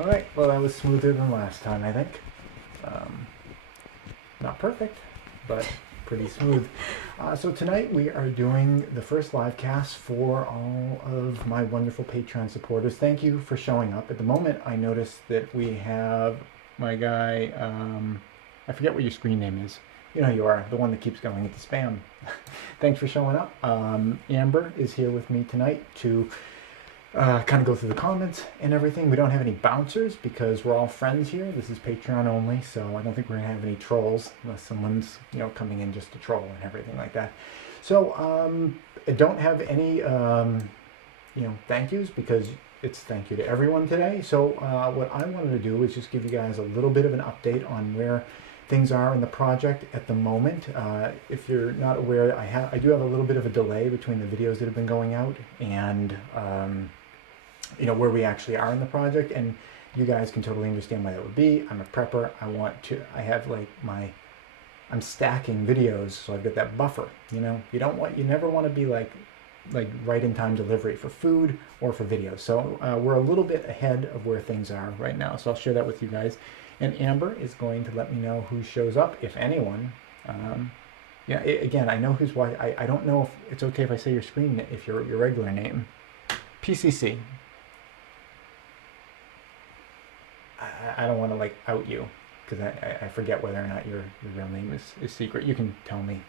Alright, well that was smoother than last time, I think. Um, Not perfect, but pretty smooth. So tonight we are doing the first live cast for all of my wonderful Patreon supporters. Thank you for showing up. At the moment, I noticed that we have my guy, I forget what your screen name is. You know who you are, the one that keeps going into spam. Thanks for showing up. Amber is here with me tonight to kind of go through the comments and everything. We don't have any bouncers because we're all friends here. This is Patreon only, so I don't think we're gonna have any trolls unless someone's coming in just to troll and everything like that. So I don't have any thank yous because it's thank you to everyone today. So what I wanted to do is just give you guys a little bit of an update on where things are in the project at the moment. If you're not aware, I do have a little bit of a delay between the videos that have been going out and where we actually are in the project, and you guys can totally understand why that would be. I'm a prepper. I'm stacking videos, so I've got that buffer. You never want to be like right in time delivery for food or for videos. So we're a little bit ahead of where things are right now. So I'll share that with you guys. And Amber is going to let me know who shows up, if anyone. Again, I know who's why. I don't know if it's okay if I say your screen, if your regular name. PCC. I don't want to out you because I forget whether or not your real name is secret. You can tell me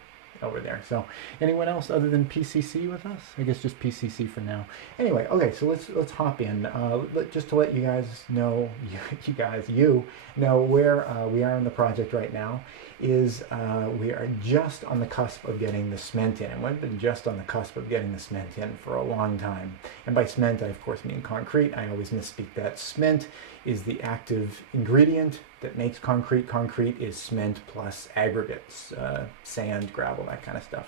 over there. So anyone else other than PCC with us? I guess just PCC for now. Anyway, okay, so let's hop in. Just to let you guys know, you know where we are in the project right now is we are just on the cusp of getting the cement in. And we've been just on the cusp of getting the cement in for a long time. And by cement, I of course mean concrete. I always misspeak that. Cement is the active ingredient that makes concrete. Concrete is cement plus aggregates, sand, gravel, that kind of stuff.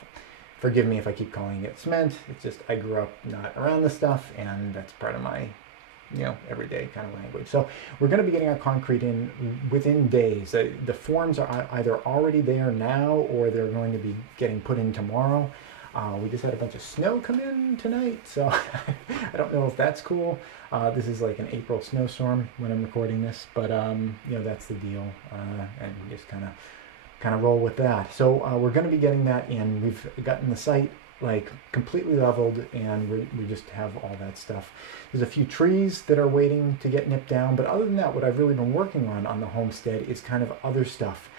Forgive me if I keep calling it cement. It's just I grew up not around this stuff, and that's part of my everyday kind of language. So we're going to be getting our concrete in within days. The forms are either already there now or they're going to be getting put in tomorrow. We just had a bunch of snow come in tonight, so I don't know if that's cool. This is like an April snowstorm when I'm recording this, but that's the deal, and we just kind of roll with that. So we're going to be getting that in. We've gotten the site completely leveled, and we just have all that stuff. There's a few trees that are waiting to get nipped down, but other than that, what I've really been working on the homestead is kind of other stuff.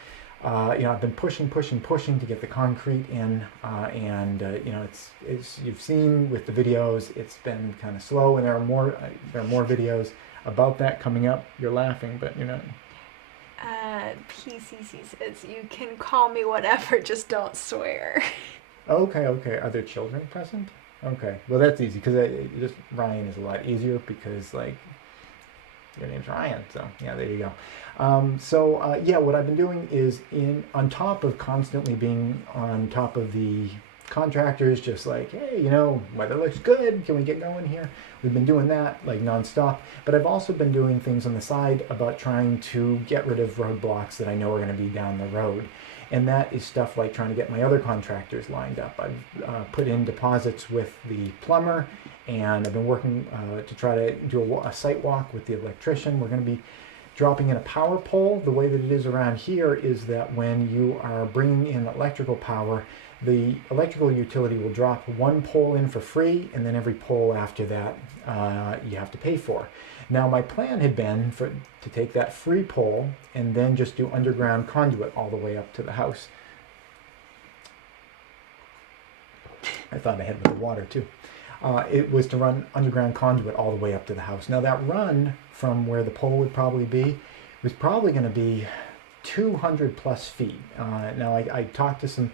I've been pushing to get the concrete in, and it's you've seen with the videos, it's been kind of slow, and there are more videos about that coming up. You're laughing, but you're not. PCC says you can call me whatever, just don't swear. Okay. Are there children present? Okay, well that's easy because just Ryan is a lot easier because your name's Ryan, so yeah, there you go. What I've been doing is on top of constantly being on top of the contractors, just hey, weather looks good, can we get going here? We've been doing that nonstop, but I've also been doing things on the side about trying to get rid of roadblocks that I know are going to be down the road. And that is stuff like trying to get my other contractors lined up. I've put in deposits with the plumber, and I've been working to try to do a site walk with the electrician. We're going to be dropping in a power pole. The way that it is around here is that when you are bringing in electrical power, the electrical utility will drop one pole in for free, and then every pole after that you have to pay for. Now my plan had been to take that free pole and then just do underground conduit all the way up to the house. I thought I had with the water too. It was to run underground conduit all the way up to the house. Now that run from where the pole would probably be was probably going to be 200 plus feet. Now I talked to some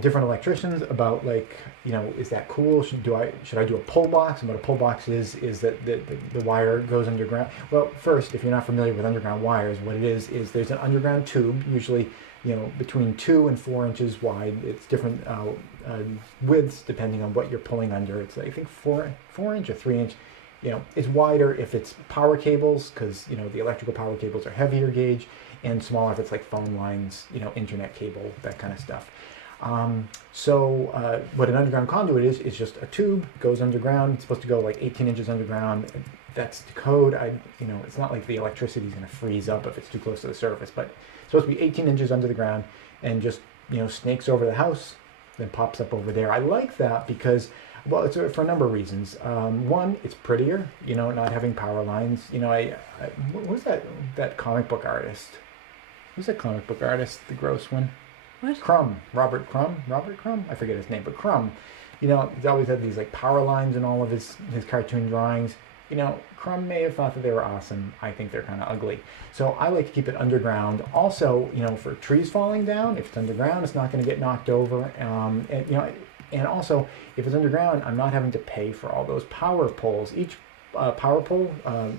different electricians about is that cool? Should I do a pole box? And what a pole box is that the wire goes underground. Well, first, if you're not familiar with underground wires, what it is there's an underground tube, usually between 2 and 4 inches wide. It's different widths depending on what you're pulling under. It's I think 4 inch or 3 inch. It's wider if it's power cables because the electrical power cables are heavier gauge, and smaller if it's phone lines, internet cable, that kind of stuff. What an underground conduit is just a tube, goes underground. It's supposed to go 18 inches underground, that's the code. It's not like the electricity is going to freeze up if it's too close to the surface, but it's supposed to be 18 inches under the ground and just, snakes over the house, then pops up over there. I like that because, well, it's for a number of reasons. One, it's prettier, not having power lines. What was that comic book artist? Who's that comic book artist, the gross one? What? Crumb. Robert Crumb? I forget his name, but Crumb. He's always had these like power lines in all of his cartoon drawings. Crumb may have thought that they were awesome. I think they're kind of ugly. So I like to keep it underground. Also, for trees falling down, if it's underground, it's not going to get knocked over. And also, if it's underground, I'm not having to pay for all those power poles. Each power pole,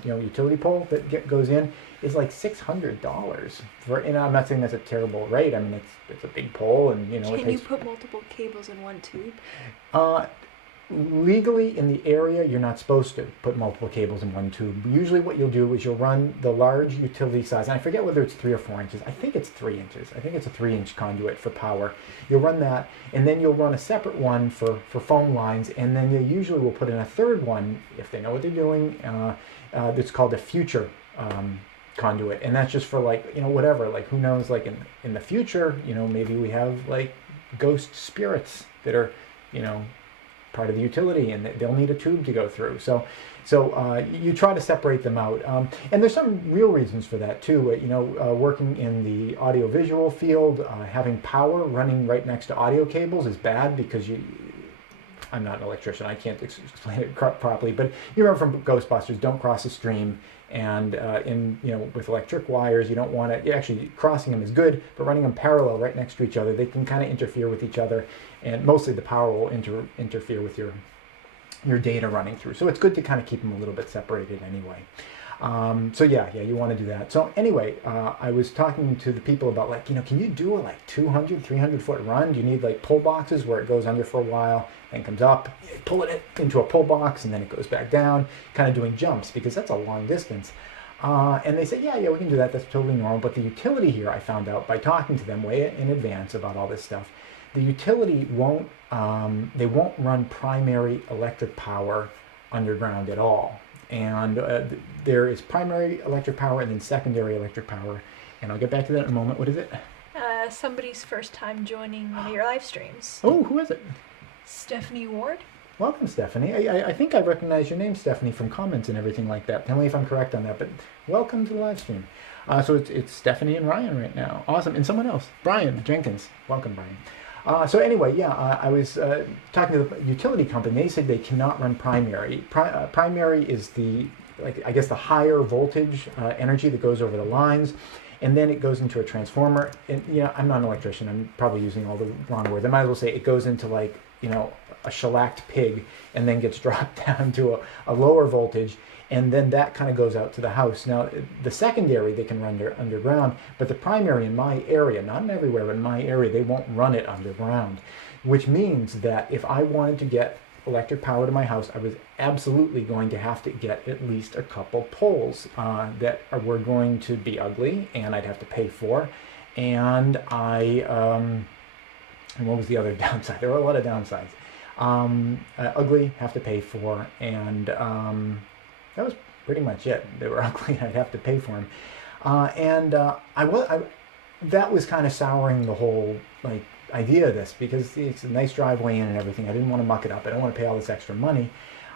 utility pole that goes in is like $600 for. And I'm not saying that's a terrible rate. I mean, it's a big pole, and Can you put multiple cables in one tube? Legally, in the area, you're not supposed to put multiple cables in one tube. Usually what you'll do is you'll run the large utility size, and I forget whether it's 3 or 4 inches. I think it's 3 inches. I think it's a 3-inch conduit for power. You'll run that, and then you'll run a separate one for phone lines, and then you usually will put in a third one, if they know what they're doing, that's called a future conduit. And that's just for whatever, who knows, in the future, maybe we have ghost spirits that are, part of the utility, and they'll need a tube to go through. So you try to separate them out, and there's some real reasons for that too. Working in the audiovisual field, having power running right next to audio cables is bad because I'm not an electrician. I can't explain it properly, but you remember from Ghostbusters, don't cross a stream. And with electric wires, you don't want to. Actually, crossing them is good, but running them parallel right next to each other, they can kind of interfere with each other, and mostly the power will interfere with your data running through. So it's good to kind of keep them a little bit separated anyway. You want to do that. So anyway, I was talking to the people about can you do a 200, 300 foot run? Do you need pull boxes where it goes under for a while and comes up, pull it into a pull box, and then it goes back down, kind of doing jumps, because that's a long distance. And they said, yeah, we can do that. That's totally normal. But the utility here, I found out by talking to them way in advance about all this stuff, the utility won't run primary electric power underground at all. And there is primary electric power and then secondary electric power. And I'll get back to that in a moment. What is it? Somebody's first time joining one of your live streams. Oh, who is it? Stephanie Ward. Welcome, Stephanie. I think I recognize your name, Stephanie, from comments and everything like that. Tell me if I'm correct on that, but welcome to the live stream. So it's Stephanie and Ryan right now. Awesome. And someone else, Brian Jenkins. Welcome, Brian. I was talking to the utility company. They said they cannot run primary. Primary is the higher voltage energy that goes over the lines, and then it goes into a transformer. And I'm not an electrician. I'm probably using all the wrong words. I might as well say it goes into a shellacked pig, and then gets dropped down to a lower voltage, and then that kind of goes out to the house. Now, the secondary they can run underground, but the primary in my area, not in everywhere, but in my area, they won't run it underground, which means that if I wanted to get electric power to my house, I was absolutely going to have to get at least a couple poles were going to be ugly, and I'd have to pay for. And and what was the other downside? There were a lot of downsides. Ugly, have to pay for, and that was pretty much it. They were ugly, I'd have to pay for them. That was kind of souring the whole idea of this, because it's a nice driveway in and everything. I didn't want to muck it up. I don't want to pay all this extra money.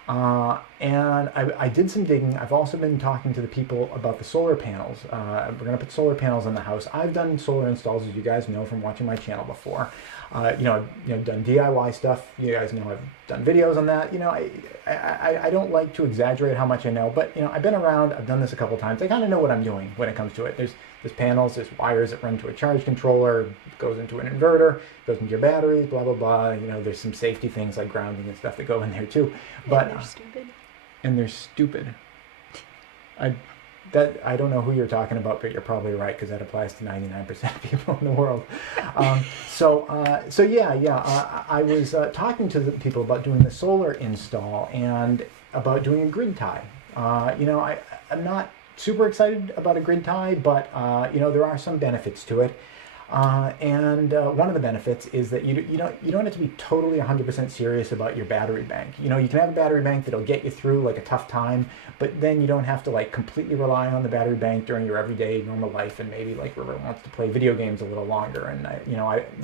And I did some digging. I've also been talking to the people about the solar panels. We're going to put solar panels in the house. I've done solar installs, as you guys know from watching my channel before. I've done DIY stuff. You guys know I've done videos on that. I don't like to exaggerate how much I know, but I've been around. I've done this a couple times. I kind of know what I'm doing when it comes to it. There's panels, there's wires that run to a charge controller, goes into an inverter, goes into your batteries, blah blah blah. There's some safety things like grounding and stuff that go in there too. But they're stupid. And they're stupid. I don't know who you're talking about, but you're probably right, because that applies to 99% of people in the world. I was talking to the people about doing the solar install and about doing a grid tie. I'm not super excited about a grid tie, but there are some benefits to it. And one of the benefits is that you don't have to be totally 100% serious about your battery bank. You know, you can have a battery bank that'll get you through like a tough time, but then you don't have to like completely rely on the battery bank during your everyday normal life. And maybe like River wants to play video games a little longer, and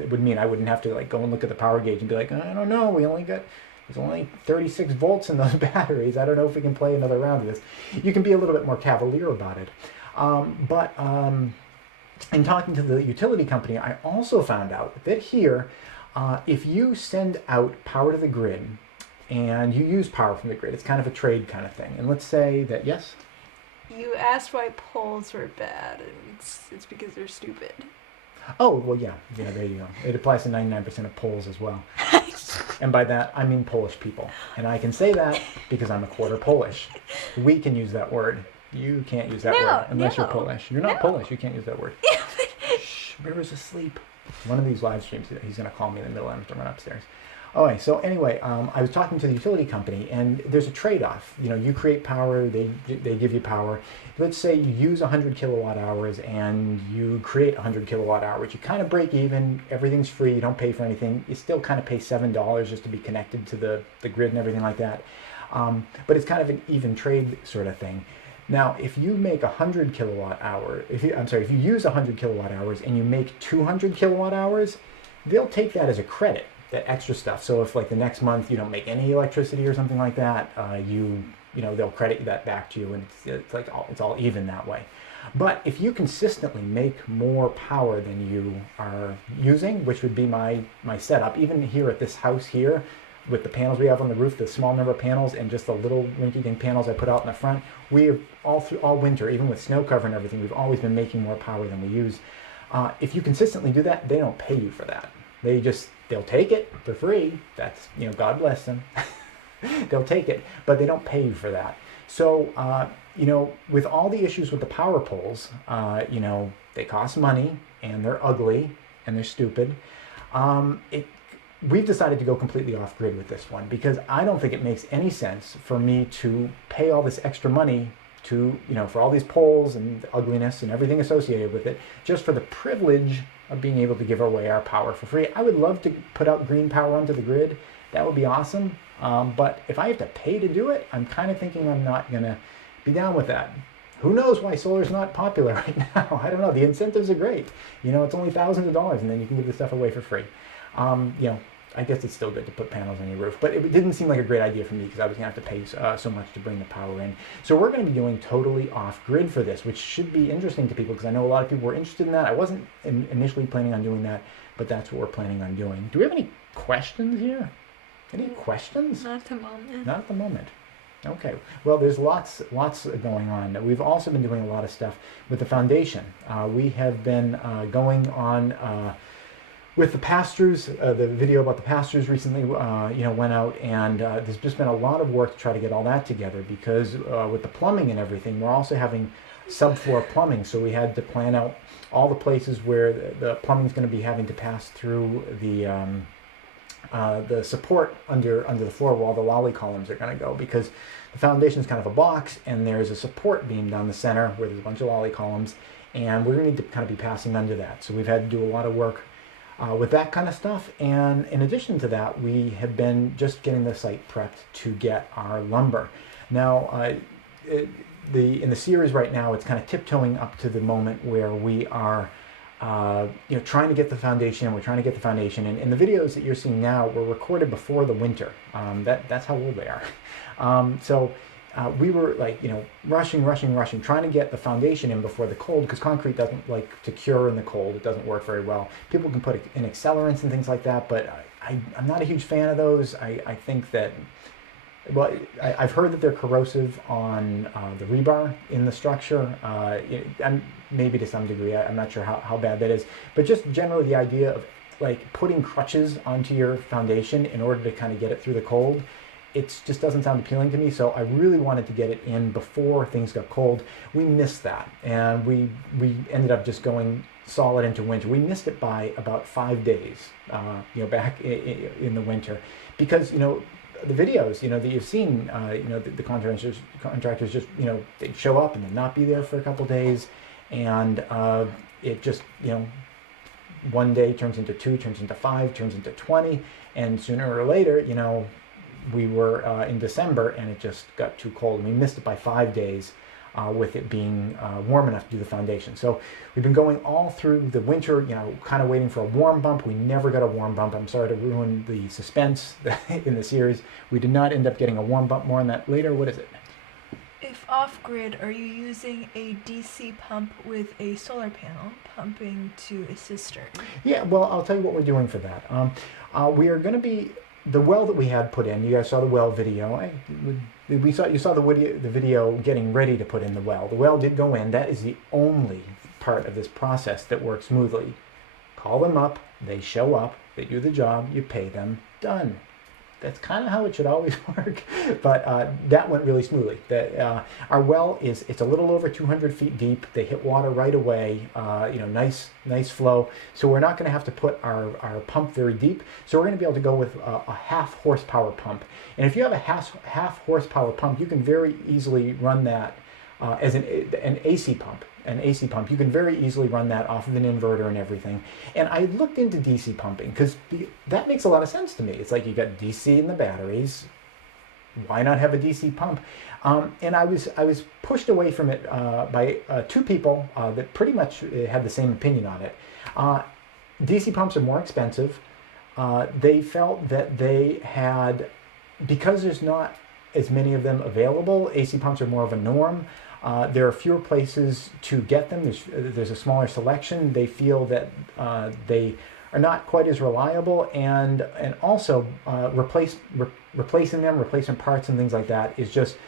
it would mean I wouldn't have to like go and look at the power gauge and be like, I don't know, there's only 36 volts in those batteries. I don't know if we can play another round of this. You can be a little bit more cavalier about it. But in talking to the utility company, I also found out that here, if you send out power to the grid and you use power from the grid, it's kind of a trade kind of thing. And let's say that, yes? You asked why poles were bad, and it's because they're stupid. Oh, well, yeah, there you go. It applies to 99% of Poles as well. And by that, I mean Polish people. And I can say that because I'm a quarter Polish. We can use that word. You can't use that word unless you're Polish. You're not Polish. You can't use that word. Shh, River's asleep. One of these live streams, he's going to call me in the middle and I have to run upstairs. Okay, so anyway, I was talking to the utility company, and there's a trade-off. You know, you create power, they give you power. Let's say you use 100 kilowatt hours and you create 100 kilowatt hours. You kind of break even, everything's free, you don't pay for anything. You still kind of pay $7 just to be connected to the grid and everything like that. But it's kind of an even trade sort of thing. Now, if you make 100 kilowatt hour, if you use 100 kilowatt hours and you make 200 kilowatt hours, they'll take that as a credit, that extra stuff. So if like the next month you don't make any electricity or something like that, they'll credit that back to you, and it's all even that way. But if you consistently make more power than you are using, which would be my setup, even here at this house here, with the panels we have on the roof, the small number of panels and just the little rinky-dink panels I put out in the front, we have all winter, even with snow cover and everything, we've always been making more power than we use. If you consistently do that, they don't pay you for that. They'll take it for free. That's, God bless them. They'll take it, but they don't pay you for that. So, with all the issues with the power poles, they cost money and they're ugly and they're stupid. We've decided to go completely off grid with this one because I don't think it makes any sense for me to pay all this extra money for all these poles and the ugliness and everything associated with it, just for the privilege of being able to give away our power for free. I would love to put out green power onto the grid. That would be awesome. But if I have to pay to do it, I'm kind of thinking I'm not going to be down with that. Who knows why solar is not popular right now? I don't know. The incentives are great. It's only thousands of dollars, and then you can give the stuff away for free. I guess it's still good to put panels on your roof, but it didn't seem like a great idea for me because I was going to have to pay so much to bring the power in. So we're going to be going totally off-grid for this, which should be interesting to people because I know a lot of people were interested in that. I wasn't initially planning on doing that, but that's what we're planning on doing. Do we have any questions here? Any questions? Not at the moment. Not at the moment. Okay. Well, there's lots going on. We've also been doing a lot of stuff with the foundation. We have been going on... with the pass-throughs, the video about the pass-throughs recently, went out, and there's just been a lot of work to try to get all that together because with the plumbing and everything, we're also having subfloor plumbing, so we had to plan out all the places where the plumbing's going to be having to pass through the support under the floor where all the lolly columns are going to go, because the foundation is kind of a box, and there's a support beam down the center where there's a bunch of lolly columns, and we're going to need to kind of be passing under that. So we've had to do a lot of work with that kind of stuff, and in addition to that, we have been just getting the site prepped to get our lumber. Now, in the series right now, it's kind of tiptoeing up to the moment where we are, trying to get the foundation, and we're trying to get the foundation. And the videos that you're seeing now were recorded before the winter. That's how old they are. So we were rushing, trying to get the foundation in before the cold, because concrete doesn't like to cure in the cold. It doesn't work very well. People can put in accelerants and things like that, but I'm not a huge fan of those. I think that, I've heard that they're corrosive on the rebar in the structure, and maybe to some degree. I'm not sure how bad that is, but just generally the idea of putting crutches onto your foundation in order to kind of get it through the cold, it just doesn't sound appealing to me. So I really wanted to get it in before things got cold. We missed that, and we ended up just going solid into winter. We missed it by about 5 days, back in the winter, because the videos that you've seen, the contractors just they'd show up and then not be there for a couple days, and it just one day turns into 2, turns into 5, turns into 20, and sooner or later, we were in December and it just got too cold. We missed it by 5 days with it being warm enough to do the foundation. So we've been going all through the winter, kind of waiting for a warm bump. We never got a warm bump. I'm sorry to ruin the suspense in the series. We did not end up getting a warm bump. More on that later. What is it? If off-grid, are you using a DC pump with a solar panel pumping to a cistern? Yeah, well, I'll tell you what we're doing for that. We are going to be, the well that we had put in, you guys saw the well video. You saw the video getting ready to put in the well. The well did go in. That is the only part of this process that works smoothly. Call them up, they show up, they do the job, you pay them, done. That's kind of how it should always work, but that went really smoothly. Our well it's a little over 200 feet deep. They hit water right away. Nice flow. So we're not going to have to put our pump very deep. So we're going to be able to go with a half horsepower pump. And if you have a half horsepower pump, you can very easily run that as an AC pump. An AC pump, you can very easily run that off of an inverter and everything. And I looked into DC pumping because that makes a lot of sense to me. It's like you got DC in the batteries. Why not have a DC pump? And I was pushed away from it by 2 people that pretty much had the same opinion on it. DC pumps are more expensive. They felt that they had, because there's not as many of them available, AC pumps are more of a norm. There are fewer places to get them. There's a smaller selection. They feel that they are not quite as reliable, and also replacing them, replacement parts and things like that is just,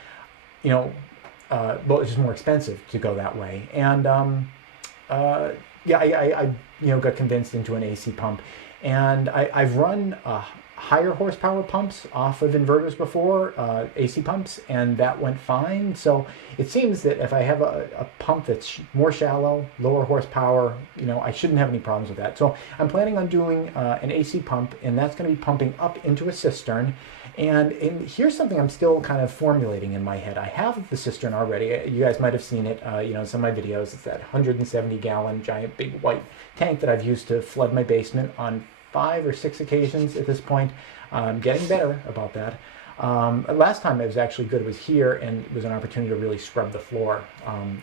it's just more expensive to go that way. And I got convinced into an AC pump, and I've run higher horsepower pumps off of inverters before, AC pumps, and that went fine. So it seems that if I have a pump that's more shallow, lower horsepower, I shouldn't have any problems with that. So I'm planning on doing an AC pump, and that's going to be pumping up into a cistern. And here's something I'm still kind of formulating in my head. I have the cistern already. You guys might have seen it, in some of my videos. It's that 170-gallon giant big white tank that I've used to flood my basement on 5 or 6 occasions at this point. I'm getting better about that. Last time it was actually good. It was here, and it was an opportunity to really scrub the floor.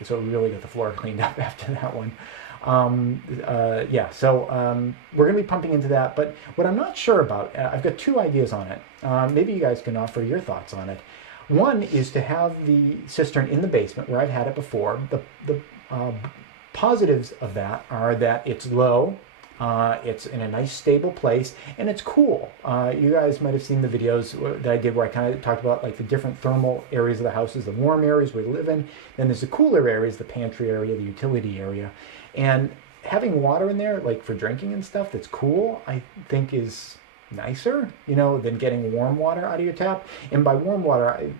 So we really got the floor cleaned up after that one. We're going to be pumping into that. But what I'm not sure about, I've got 2 ideas on it. Maybe you guys can offer your thoughts on it. One is to have the cistern in the basement where I've had it before. The positives of that are that it's low. It's in a nice stable place, and it's cool. You guys might have seen the videos that I did where I kind of talked about like the different thermal areas of the houses, the warm areas we live in, then there's the cooler areas, the pantry area, the utility area. And having water in there, like for drinking and stuff, that's cool, I think is nicer, than getting warm water out of your tap. And by warm water,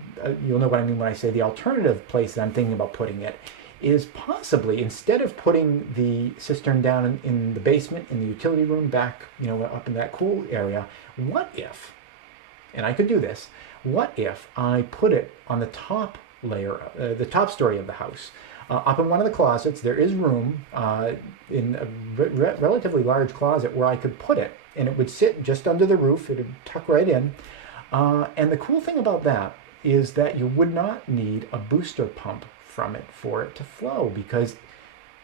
you'll know what I mean when I say the alternative place that I'm thinking about putting it is possibly, instead of putting the cistern down in the basement, in the utility room, back, up in that cool area, what if, and I could do this, what if I put it on the top layer, the top story of the house? Up in one of the closets, there is room in a relatively large closet where I could put it, and it would sit just under the roof. It would tuck right in. And the cool thing about that is that you would not need a booster pump from it for it to flow, because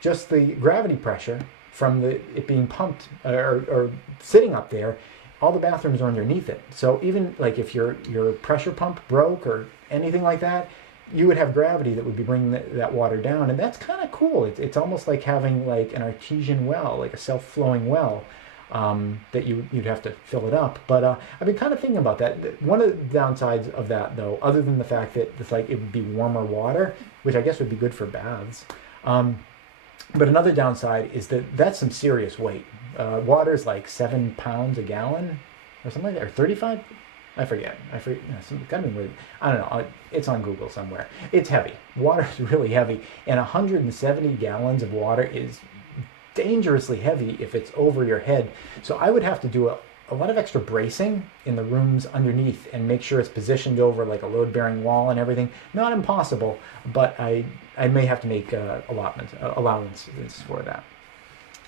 just the gravity pressure from it being pumped or sitting up there, all the bathrooms are underneath it. So even like if your pressure pump broke or anything like that, you would have gravity that would be bringing that water down, and that's kind of cool. It's almost like having like an artesian well, like a self-flowing well, that you'd have to fill it up. But I've been kind of thinking about that. One of the downsides of that, though, other than the fact that it's like it would be warmer water, which I guess would be good for baths. But another downside is that that's some serious weight. Water is like 7 pounds a gallon or something like that, or 35. I forget. Gotta be weird. I don't know. It's on Google somewhere. It's heavy. Water is really heavy, and 170 gallons of water is dangerously heavy if it's over your head. So I would have to do a lot of extra bracing in the rooms underneath and make sure it's positioned over like a load-bearing wall and everything. Not impossible, but I may have to make allowances for that.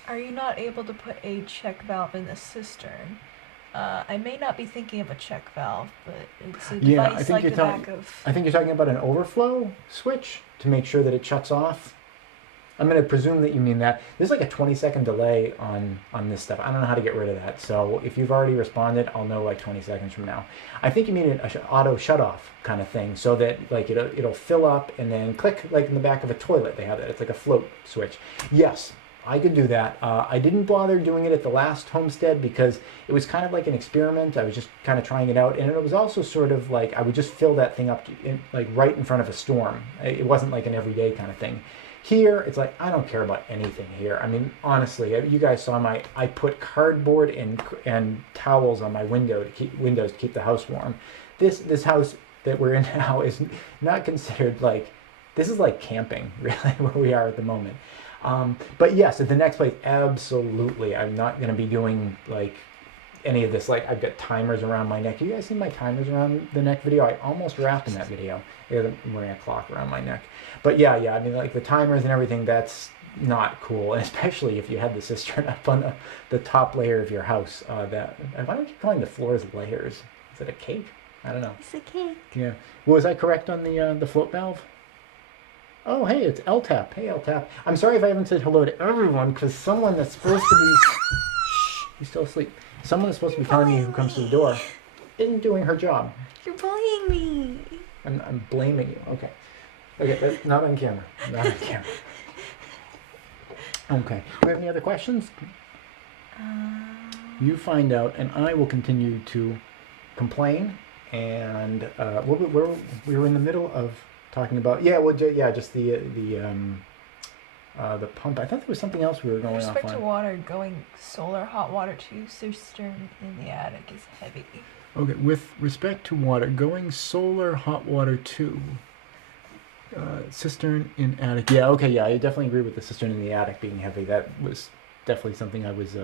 are you not able to put a check valve in the cistern? I may not be thinking of a check valve, but it's a Yeah, device like the back of. I think you're talking about an overflow switch to make sure that it shuts off. I'm going to presume that you mean that. There's like a 20-second delay on this stuff. I don't know how to get rid of that. So if you've already responded, I'll know like 20 seconds from now. I think you mean an auto shut off kind of thing, so that like it'll fill up and then click, like in the back of a toilet. They have that. It's like a float switch. Yes, I could do that. I didn't bother doing it at the last Homestead because it was kind of like an experiment. I was just kind of trying it out, and it was also sort of like I would just fill that thing up like right in front of a storm. It wasn't like an everyday kind of thing. Here, it's like, I don't care about anything here. I mean, honestly, you guys saw I put cardboard and towels on my windows to keep the house warm. This house that we're in now is not considered like, this is like camping, really, where we are at the moment. But yes, at the next place, absolutely. I'm not going to be doing like any of this. Like, I've got timers around my neck. You guys see my timers around the neck video? I almost rapped in that video. I'm wearing a clock around my neck. But yeah, I mean, like the timers and everything, that's not cool. And especially if you had the cistern up on the top layer of your house. Why don't you calling the floors layers? Is it a cake? I don't know. It's a cake. Yeah. Was I correct on the float valve? Oh, hey, it's LTAP. Hey, LTAP. I'm sorry if I haven't said hello to everyone, because someone that's supposed to be... Shh, he's still asleep. Someone that's supposed to be telling me who comes to the door isn't doing her job. You're bullying me. I'm blaming you. Okay. Okay, that's not on camera. Not on camera. Okay. Do we have any other questions? You find out, and I will continue to complain. And we were in the middle of talking about just the pump. I thought there was something else we were going off on. With respect to water, going solar hot water to cistern in the attic is heavy. Okay, with respect to water, going solar hot water to cistern in attic. Yeah, okay, yeah, I definitely agree with the cistern in the attic being heavy. That was definitely something I was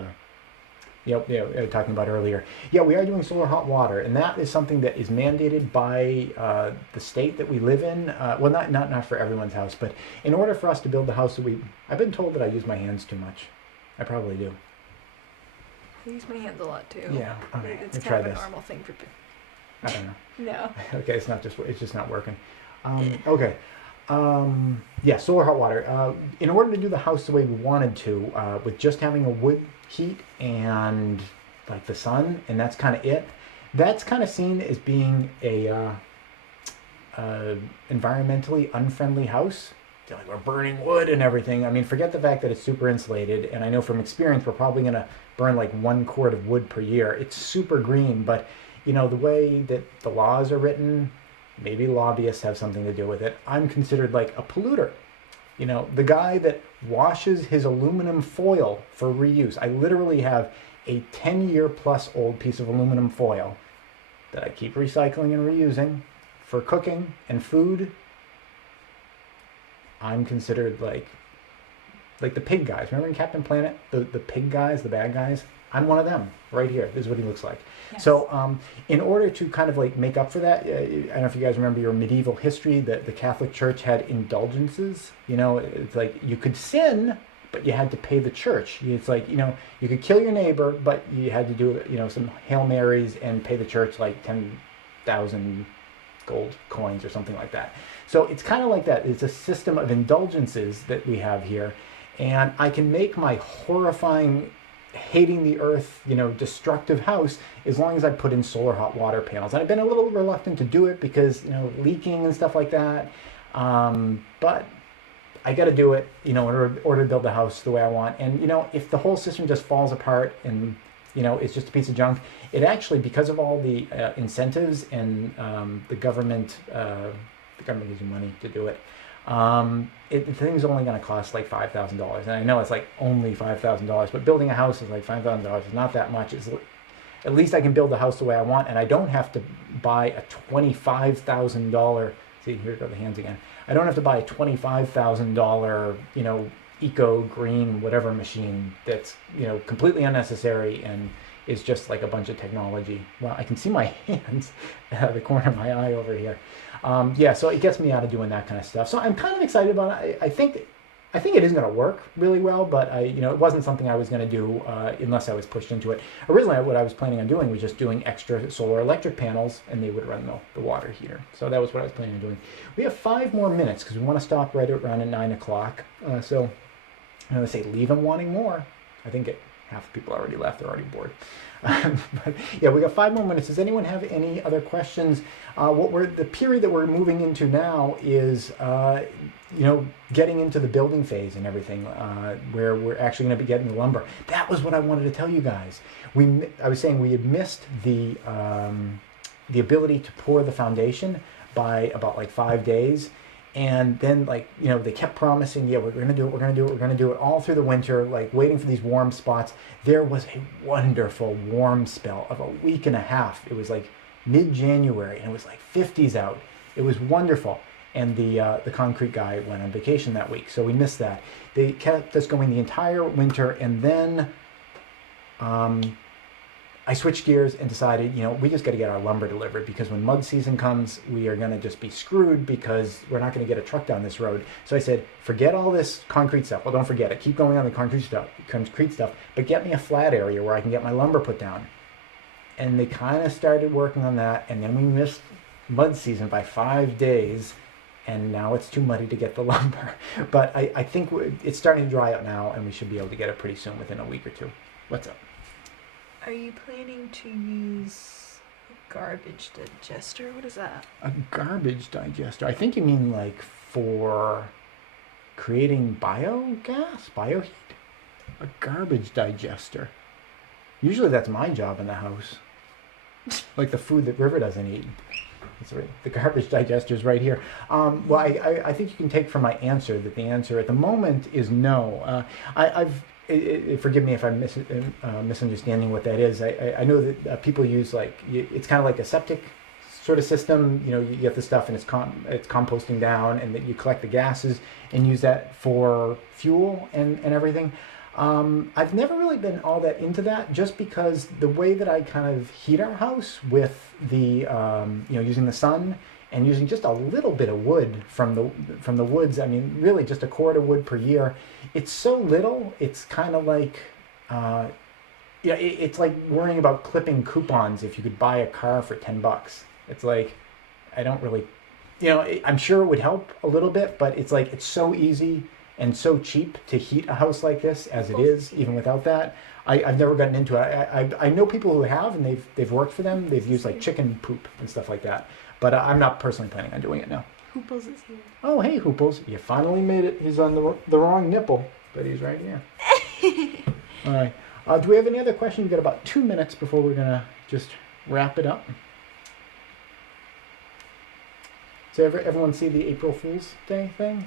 talking about earlier. Yeah, we are doing solar hot water, and that is something that is mandated by the state that we live in. Well, not for everyone's house, but in order for us to build the house that I've been told that I use my hands too much. I probably do. I use my hands a lot too. Yeah, okay. It's kind of a normal thing for. I don't know. No. Okay, it's just not working. Okay. Yeah, solar hot water. In order to do the house the way we wanted to, with just having a wood heat and like the sun, and that's kind of it. That's kind of seen as being a environmentally unfriendly house. Like we're burning wood and everything. I mean, forget the fact that it's super insulated, and I know from experience we're probably gonna burn like 1 quart of wood per year. It's super green, but you know the way that the laws are written, maybe lobbyists have something to do with it. I'm considered like a polluter. You know, the guy that washes his aluminum foil for reuse. I literally have a 10-year plus old piece of aluminum foil that I keep recycling and reusing for cooking and food. I'm considered like the pig guys. Remember in Captain Planet? The pig guys, the bad guys? I'm one of them right here. This is what he looks like. Yes. So in order to kind of like make up for that, I don't know if you guys remember your medieval history, that the Catholic Church had indulgences. You know, it's like you could sin, but you had to pay the church. It's like, you know, you could kill your neighbor, but you had to do, you know, some Hail Marys and pay the church like 10,000 gold coins or something like that. So it's kind of like that. It's a system of indulgences that we have here. And I can make my horrifying, hating the earth, you know, destructive house as long as I put in solar hot water panels. And I've been a little reluctant to do it because, you know, leaking and stuff like that. But I got to do it, you know, in order to build the house the way I want. And, you know, if the whole system just falls apart and, you know, it's just a piece of junk, it actually, because of all the incentives and the government gives you money to do it, the thing's only going to cost like $5,000. And I know it's like only $5,000, but building a house is like $5,000. It's not that much. At least I can build the house the way I want, and I don't have to buy a $25,000. See, here go the hands again. I don't have to buy a $25,000, you know, eco green whatever machine that's, you know, completely unnecessary and is just like a bunch of technology. Well, I can see my hands out of the corner of my eye over here. Yeah, so it gets me out of doing that kind of stuff. So I'm kind of excited about it. I think I think it is going to work really well, but it wasn't something I was going to do unless I was pushed into it. Originally, what I was planning on doing was just doing extra solar electric panels, and they would run the water heater. So that was what I was planning on doing. We have 5 more minutes because we want to stop right around at 9 o'clock. So I'm going to say leave them wanting more. I think half the people already left. They're already bored. But yeah, we got 5 more minutes. Does anyone have any other questions? The period that we're moving into now is getting into the building phase and everything, where we're actually going to be getting the lumber. That was what I wanted to tell you guys. I was saying we had missed the ability to pour the foundation by about like 5 days. And then, they kept promising, yeah, we're going to do it, we're going to do it, we're going to do it all through the winter, waiting for these warm spots. There was a wonderful warm spell of a week and a half. It was like mid-January, and it was like 50s out. It was wonderful. And the concrete guy went on vacation that week, so we missed that. They kept us going the entire winter, and then I switched gears and decided, we just got to get our lumber delivered, because when mud season comes, we are going to just be screwed because we're not going to get a truck down this road. So I said, forget all this concrete stuff. Well, don't forget it. Keep going on the concrete stuff, but get me a flat area where I can get my lumber put down. And they kind of started working on that, and then we missed mud season by 5 days, and now it's too muddy to get the lumber. But I think it's starting to dry out now, and we should be able to get it pretty soon, within a week or two. What's up? Are you planning to use a garbage digester? What is that? A garbage digester? I think you mean for creating bioheat? A garbage digester. Usually that's my job in the house. Like the food that River doesn't eat. That's right. The garbage digester is right here. Well, I think you can take from my answer that the answer at the moment is no. Forgive me if I'm misunderstanding what that is. I know that people use it's kind of like a septic sort of system. You get the stuff and it's composting down, and that you collect the gases and use that for fuel and everything. I've never really been all that into that, just because the way that I kind of heat our house with the using the sun and using just a little bit of wood from the woods. I mean, really just a cord of wood per year. It's so little. It's kind of like, it's like worrying about clipping coupons if you could buy a car for $10. It's like, I don't really, I'm sure it would help a little bit, but it's like, it's so easy and so cheap to heat a house like this as it is, even without that. I've never gotten into it. I know people who have, and they've worked for them. They've used chicken poop and stuff like that. But I'm not personally planning on doing it now. Hooples is here. Oh, hey, Hooples. You finally made it. He's on the wrong nipple, but he's right here. All right. Do we have any other questions? We've got about 2 minutes before we're going to just wrap it up. So everyone see the April Fool's Day thing?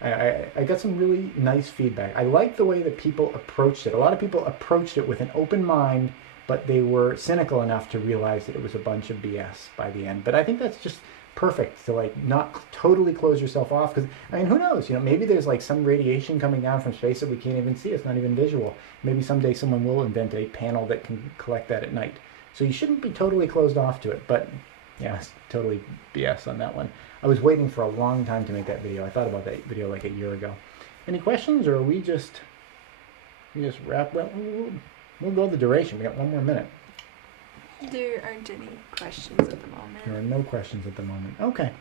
I got some really nice feedback. I like the way that people approached it. A lot of people approached it with an open mind, but they were cynical enough to realize that it was a bunch of BS by the end. But I think that's just perfect to not totally close yourself off, because who knows? Maybe there's some radiation coming down from space that we can't even see. It's not even visual. Maybe someday someone will invent a panel that can collect that at night. So you shouldn't be totally closed off to it. But yeah, it's totally BS on that one. I was waiting for a long time to make that video. I thought about that video a year ago. Any questions, or are we just wrap? Well, we'll go the duration. We got 1 more minute. There aren't any questions at the moment. There are no questions at the moment. Okay.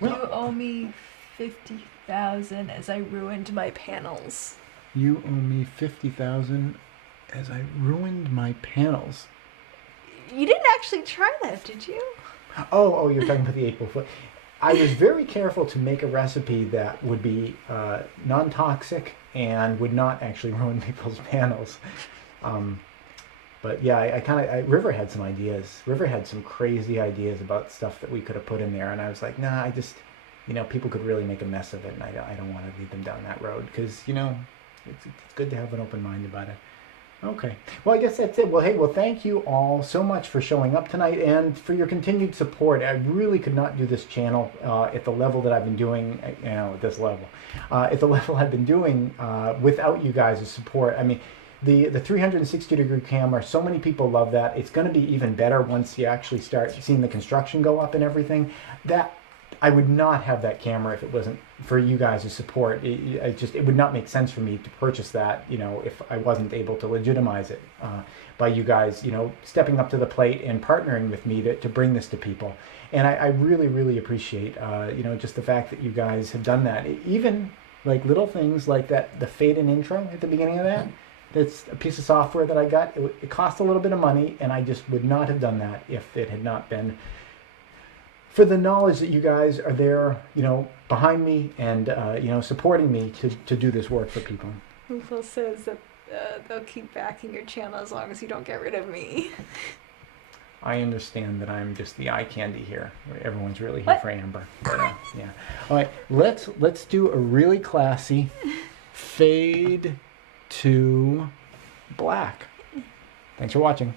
Well, you owe me $50,000 as I ruined my panels. You owe me $50,000 as I ruined my panels. You didn't actually try that, did you? Oh, you're talking about the April Fool. I was very careful to make a recipe that would be non-toxic and would not actually ruin people's panels. But yeah, River had some ideas. River had some crazy ideas about stuff that we could have put in there, and I was like, nah, I just, people could really make a mess of it, and I don't want to lead them down that road, because, it's good to have an open mind about it. Okay. Well, I guess that's it. Well, hey, thank you all so much for showing up tonight and for your continued support. I really could not do this channel at the level that I've been doing, at this level, at the level I've been doing without you guys' support. I mean, the 360-degree camera, so many people love that. It's going to be even better once you actually start seeing the construction go up and everything. That I would not have that camera if it wasn't for you guys' support. It would not make sense for me to purchase that, if I wasn't able to legitimize it by you guys, stepping up to the plate and partnering with me to bring this to people. And I really, really appreciate, just the fact that you guys have done that. Even like little things like that, the fade in intro at the beginning of that. That's a piece of software that I got. It cost a little bit of money, and I just would not have done that if it had not been for the knowledge that you guys are there, behind me and, supporting me to do this work for people. Phil says that they'll keep backing your channel as long as you don't get rid of me. I understand that I'm just the eye candy here. Everyone's really here for Amber. But, yeah. All right, let's do a really classy fade to black. Thanks for watching.